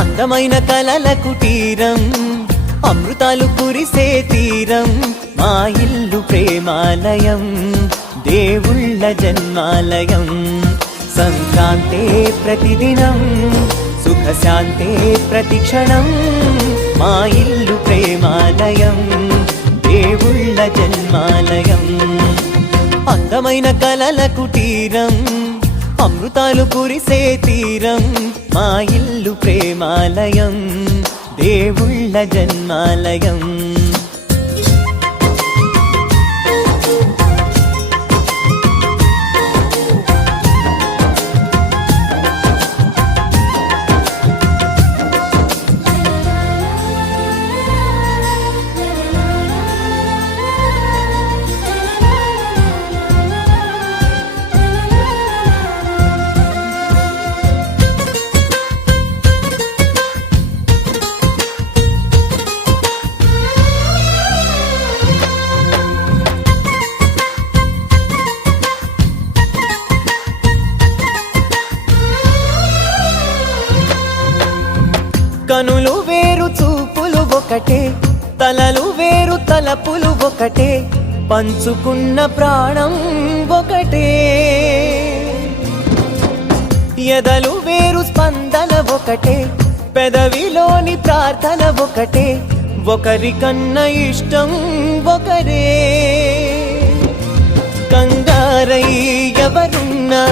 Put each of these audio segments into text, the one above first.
అందమైన కలల కుటీరం, అమృతాలు కురిసే తీరం, మా ఇల్లు ప్రేమాలయం, దేవుళ్ళ జన్మాలయం. సంక్రాంతే ప్రతిదినం, సుఖశాంతే ప్రతిక్షణం, మా ఇల్లు ప్రేమాలయం, దేవుళ్ళ జన్మాలయం. అందమైన కలల కుటీరం, అమృతాలు కురిసే తీరం, మా ఇల్లు ప్రేమాలయం, దేవుళ్ళ జన్మాలయం. కనులు వేరు చూపులు ఒకటే, తలలు వేరు తలపులు ఒకటే, పంచుకున్న ప్రాణం ఒకటే. ఎదలు వేరు స్పందన ఒకటే, పెదవిలోని ప్రార్థన ఒకటే, ఒకరికన్నా ఇష్టం ఒకరే. కంగారై ఎవరున్నా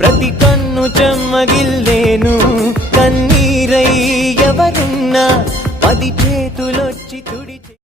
ప్రతి కన్ను చెమ్మగిల్లేను, కన్నీరై ఎవరున్నా 10 చేతులొచ్చి తుడిచే